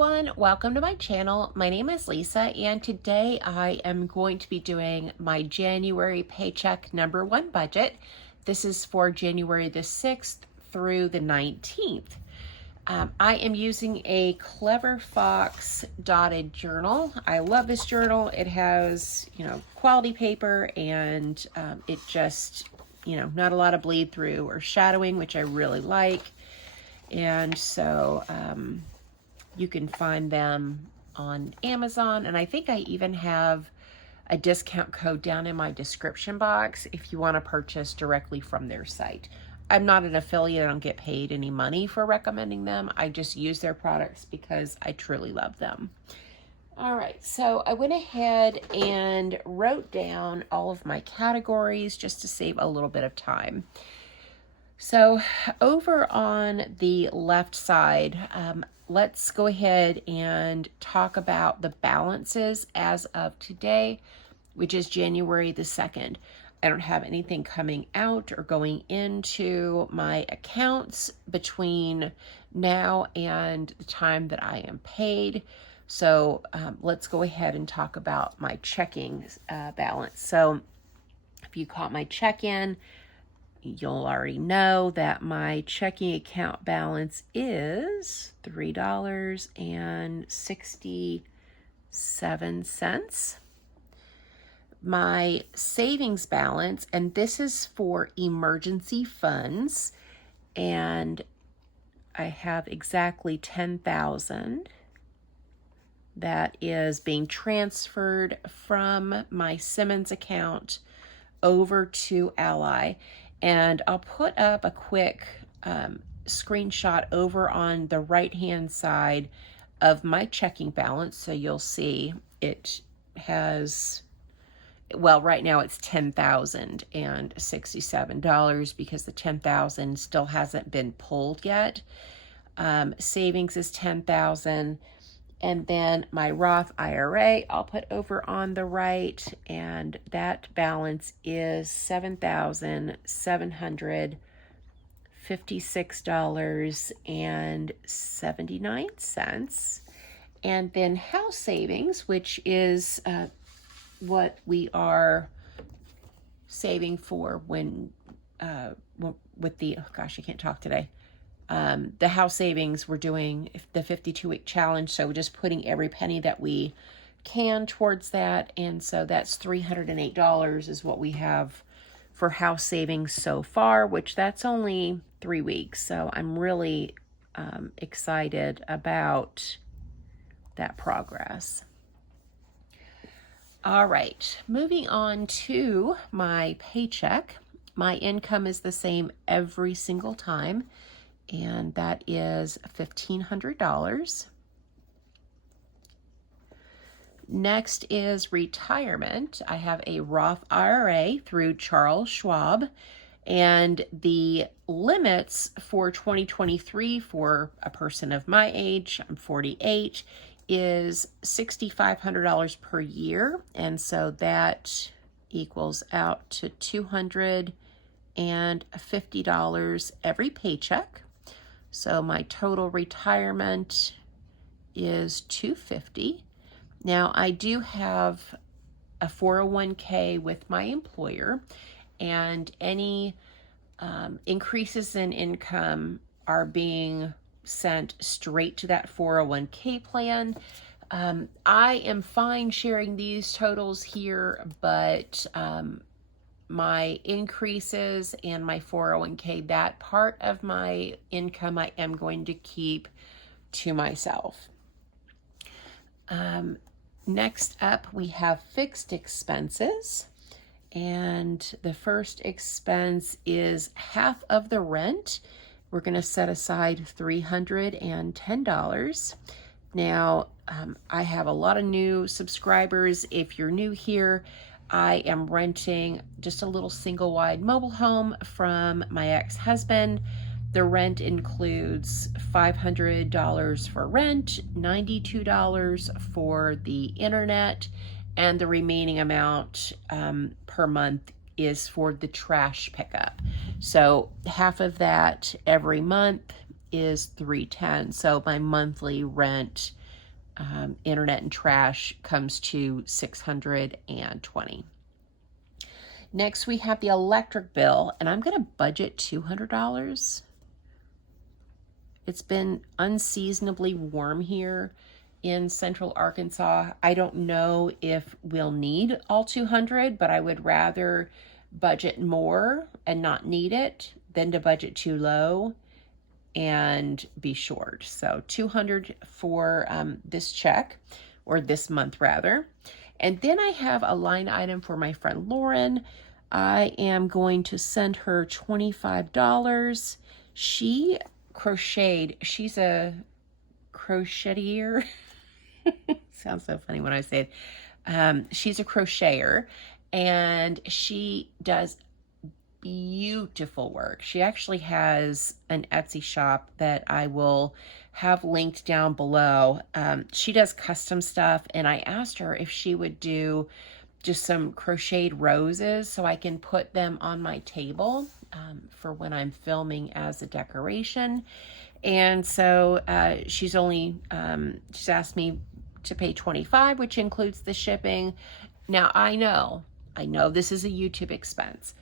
everyone, welcome to my channel. My name is Lisa and today I am going to be doing my January paycheck #1 budget. This is for January the 6th through the 19th. I am using a Clever Fox dotted journal. I love this journal. It has, quality paper and it just, not a lot of bleed through or shadowing, which I really like. And so you can find them on Amazon. And I think I even have a discount code down in my description box if you want to purchase directly from their site. I'm not an affiliate. I don't get paid any money for recommending them. I just use their products because I truly love them. All right, so I went ahead and wrote down all of my categories just to save a little bit of time. So over on the left side, let's go ahead and talk about the balances as of today, which is January the 2nd. I don't have anything coming out or going into my accounts between now and the time that I am paid. So let's go ahead and talk about my checking balance. So if you caught my check-in, you'll already know that my checking account balance is $3.67. My savings balance, and this is for emergency funds, and I have exactly $10,000 that is being transferred from my Simmons account over to Ally. And I'll put up a quick screenshot over on the right-hand side of my checking balance. So you'll see it has, well, right now it's $10,067 because the $10,000 still hasn't been pulled yet. Savings is $10,000. And then my Roth IRA, I'll put over on the right, and that balance is $7,756.79. And then house savings, which is what we are saving for when with the, oh gosh, I can't talk today. The house savings, we're doing the 52-week challenge, so we're just putting every penny that we can towards that, and so that's $308 is what we have for house savings so far, which that's only 3 weeks, so I'm really excited about that progress. All right, moving on to my paycheck. My income is the same every single time, and that is $1,500. Next is retirement. I have a Roth IRA through Charles Schwab, and the limits for 2023 for a person of my age, I'm 48, is $6,500 per year, and so that equals out to $250 every paycheck. So my total retirement is $250. Now I do have a 401k with my employer, and any increases in income are being sent straight to that 401k plan. I am fine sharing these totals here, but my increases and my 401k, that part of my income I am going to keep to myself. Next up, we have fixed expenses. And the first expense is half of the rent. We're going to set aside $310. Now, I have a lot of new subscribers. If you're new here, I am renting just a little single wide mobile home from my ex-husband. The rent includes $500 for rent, $92 for the internet, and the remaining amount per month is for the trash pickup. So half of that every month is $310. So my monthly rent internet and trash comes to $620. Next, we have the electric bill, and I'm going to budget $200. It's been unseasonably warm here in Central Arkansas. I don't know if we'll need all 200, but I would rather budget more and not need it than to budget too low and be short. So 200 for this check, or this month rather. And then I have a line item for my friend Lauren. I am going to send her $25. She crocheted. She's a crochettier. Sounds so funny when I say it. She's a crocheter, and she does beautiful work. She actually has an Etsy shop that I will have linked down below. She does custom stuff, and I asked her if she would do just some crocheted roses so I can put them on my table for when I'm filming as a decoration. And so she's asked me to pay $25, which includes the shipping. Now I know this is a YouTube expense.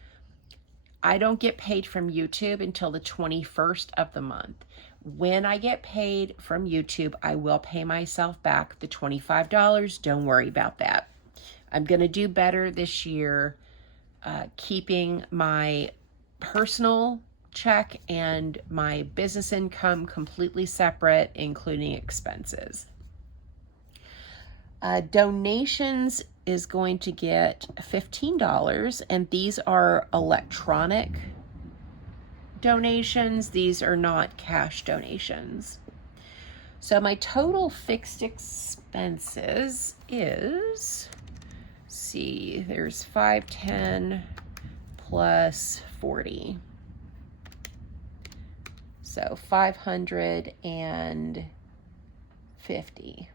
I don't get paid from YouTube until the 21st of the month. When I get paid from YouTube, I will pay myself back the $25. Don't worry about that. I'm going to do better this year, keeping my personal check and my business income completely separate, including expenses. Donations is going to get $15, and these are electronic donations. These are not cash donations. So my total fixed expenses is, see, there's 510 plus 40. So 550.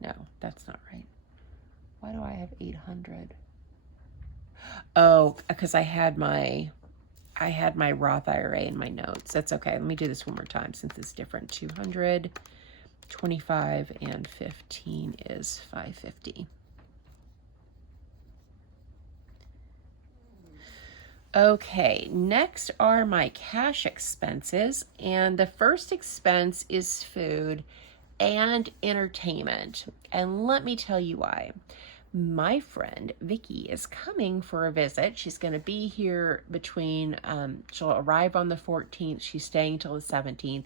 No, that's not right. Why do I have 800? Oh, because I had my Roth IRA in my notes. That's okay. Let me do this one more time since it's different. 200, 25, and 15 is 550. Okay, next are my cash expenses, and the first expense is food and entertainment. And let me tell you why. My friend Vicky is coming for a visit. She's going to be here between, she'll arrive on the 14th. She's staying till the 17th.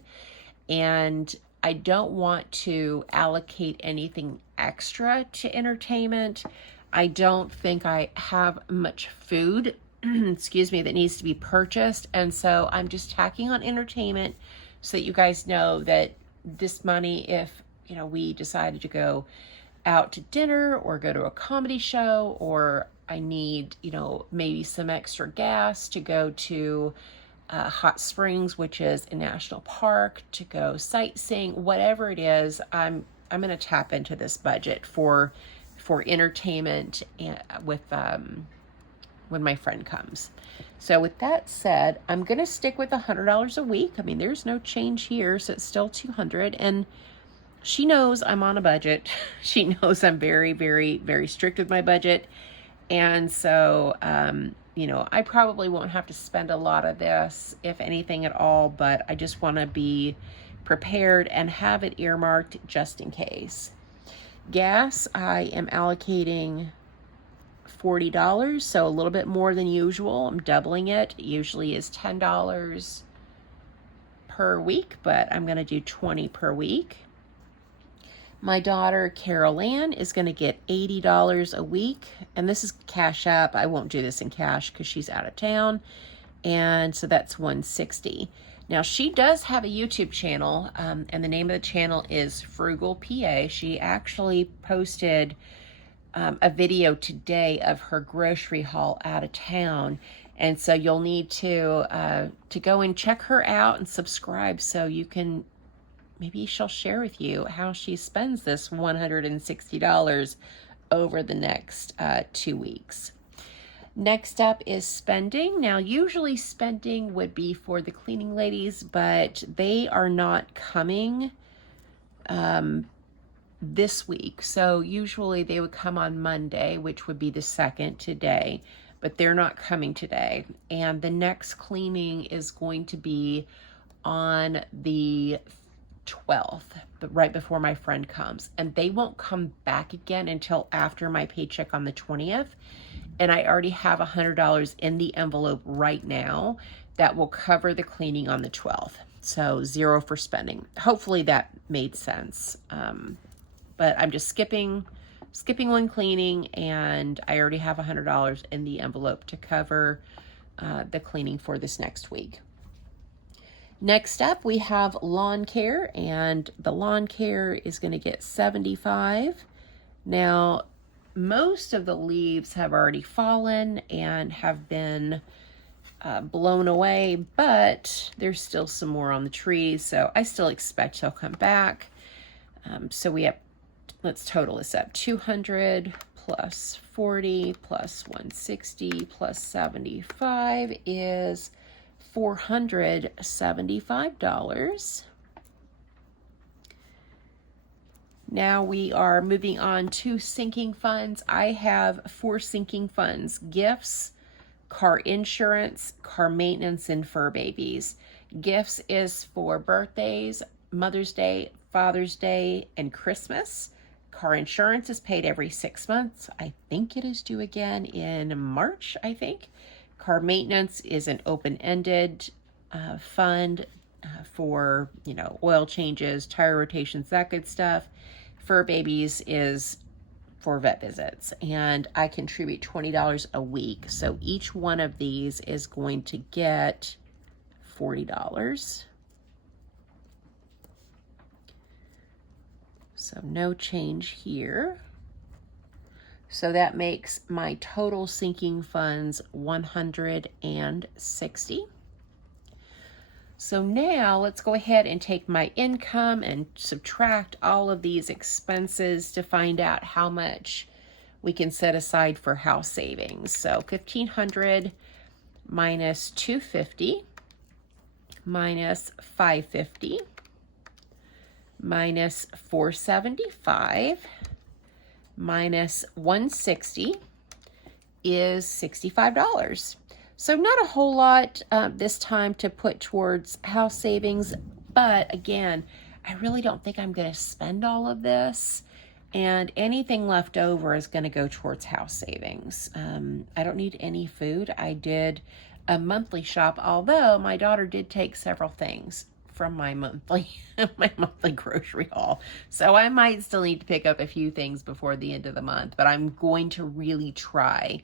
And I don't want to allocate anything extra to entertainment. I don't think I have much food, excuse me, that needs to be purchased. And so I'm just tacking on entertainment so that you guys know that this money, if, we decided to go out to dinner or go to a comedy show, or I need, maybe some extra gas to go to Hot Springs, which is a national park, to go sightseeing, whatever it is, I'm going to tap into this budget for entertainment and with when my friend comes. So with that said, I'm going to stick with $100 a week. I mean, there's no change here, so it's still $200. And she knows I'm on a budget. She knows I'm very, very, very strict with my budget. And so, I probably won't have to spend a lot of this, if anything at all, but I just want to be prepared and have it earmarked just in case. Gas, I am allocating $40, so a little bit more than usual. I'm doubling it. It usually is $10 per week, but I'm going to do $20 per week. My daughter, Carol Ann, is going to get $80 a week, and this is Cash App. I won't do this in cash because she's out of town, and so that's $160. Now, she does have a YouTube channel, and the name of the channel is Frugal PA. She actually posted a video today of her grocery haul out of town, and so you'll need to go and check her out and subscribe so you can, maybe she'll share with you how she spends this $160 over the next 2 weeks. Next up is spending. Now, usually spending would be for the cleaning ladies, but they are not coming this week. So usually they would come on Monday, which would be the 2nd today, but they're not coming today. And the next cleaning is going to be on the 12th, but right before my friend comes. And they won't come back again until after my paycheck on the 20th. And I already have $100 in the envelope right now that will cover the cleaning on the 12th. So 0 for spending. Hopefully that made sense. But I'm just skipping one cleaning, and I already have $100 in the envelope to cover the cleaning for this next week. Next up, we have lawn care, and the lawn care is going to get $75. Now, most of the leaves have already fallen and have been blown away, but there's still some more on the trees, so I still expect they'll come back. So we have, let's total this up, 200 plus 40 plus 160 plus 75 is $475. Now we are moving on to sinking funds. I have 4 sinking funds: gifts, car insurance, car maintenance, and fur babies. Gifts is for birthdays, Mother's Day, Father's Day, and Christmas. Car insurance is paid every 6 months. I think it is due again in March, I think. Car maintenance is an open-ended fund for, oil changes, tire rotations, that good stuff. Fur babies is for vet visits, and I contribute $20 a week. So each one of these is going to get $40. So no change here. So that makes my total sinking funds $160. So now let's go ahead and take my income and subtract all of these expenses to find out how much we can set aside for house savings. So $1,500 minus $250 minus $550 minus $475 minus $160 is $65. So not a whole lot this time to put towards house savings, but again, I really don't think I'm going to spend all of this, and anything left over is going to go towards house savings. I don't need any food. I did a monthly shop, although my daughter did take several things from my monthly grocery haul. So I might still need to pick up a few things before the end of the month, but I'm going to really try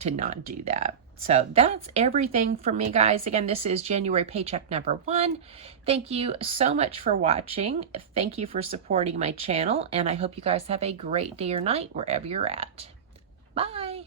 to not do that. So that's everything from me, guys. Again, this is January paycheck number 1. Thank you so much for watching. Thank you for supporting my channel, and I hope you guys have a great day or night wherever you're at. Bye.